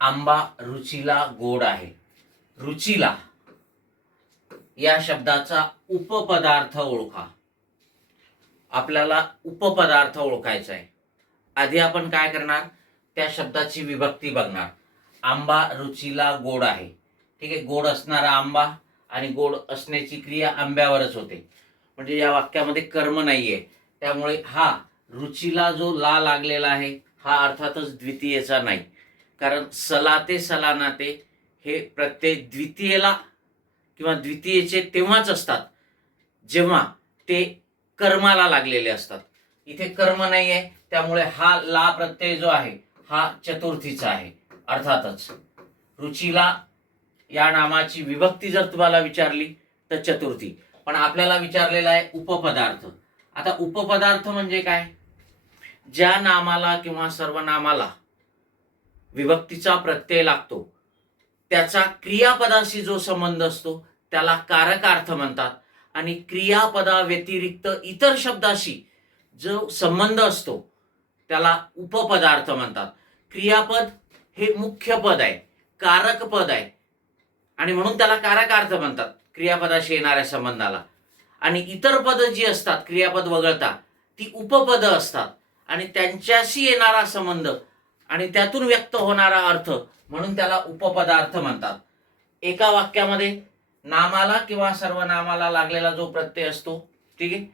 आंबा रुचीला गोड आहे. रुचीला या शब्दाचा उपपदार्थ ओळखा. आपल्याला उपपदार्थ ओळखायचा आहे. आधी आपण काय करणार? त्या शब्दाची विभक्ती बघणार. आंबा रुचीला गोड आहे. ठीक आहे गोड असणारा आंबा आणि गोड असण्याची क्रिया आंब्यावरच होते. म्हणजे या वाक्यामध्ये कर्म नाहीये. त्यामुळे हा रुचीला जो ला लागलेला आहे हा अर्थातच द्वितीयेचा नाही. कारण सलाते सलानाते हे प्रत्यय द्वितीयेला किंवा द्वितीयेचे तेव्हाच असतात जेव्हा ते कर्माला लागलेले असतात. इथे कर्म नाही आहे त्यामुळे हा ला प्रत्यय जो आहे हा चतुर्थीचा आहे अर्थातच. रुचीला या नामाची विभक्ती जर तुम्हाला विचारली तर चतुर्थी. पण आपल्याला विचारलेला आहे उपपदार्थ. आता उपपदार्थ म्हणजे काय? ज्या नामाला किंवा सर्वनामाला विभक्तीचा प्रत्यय लागतो. त्याचा क्रियापदाशी जो संबंध असतो त्याला कारकार्थ म्हणतात. आणि क्रियापदा व्यतिरिक्त इतर शब्दाशी जो संबंध असतो त्याला उपपदार्थ म्हणतात. क्रियापद हे मुख्य पद आहे कारक पद आहे. आणि म्हणून त्याला कारकार्थ म्हणतात क्रियापदाशी येणाऱ्या संबंधाला. आणि इतर पदं जी असतात क्रियापद वगळता ती उपपद असतात. आणि त्यांच्याशी येणारा संबंध आणि त्यातून व्यक्त होणारा अर्थ म्हणून त्याला उपपदार्थ म्हणतात. एका वाक्यामध्ये नामाला किंवा सर्वनामाला लागलेला जो प्रत्यय असतो ठीक आहे?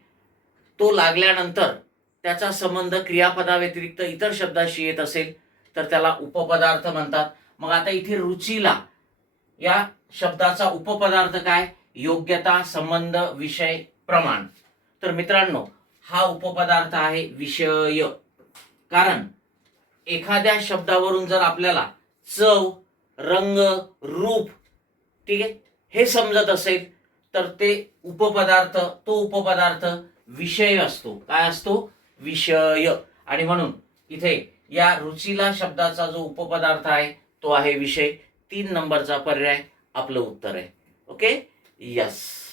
तो लागल्यानंतर त्याचा संबंध क्रियापदाव्यतिरिक्त इतर शब्दाशी येत असेल तर त्याला उपपदार्थ म्हणतात. मग आता इथे रुचीला या शब्दाचा उपपदार्थ काय? योग्यता संबंध विषय प्रमाण. तर मित्रांनो हा उपपदार्थ आहे विषय. कारण एखाद्या शब्दावरून जर आपल्याला चव रंग रूप ठीक आहे हे समजत असेल तर ते उपपदार्थ तो उपपदार्थ विषय असतो. काय असतो? विषय. आणि म्हणून इथे या रुचीला शब्दाचा जो उपपदार्थ आहे तो आहे विषय. तीन नंबरचा पर्याय आपलं उत्तर आहे. Okay yes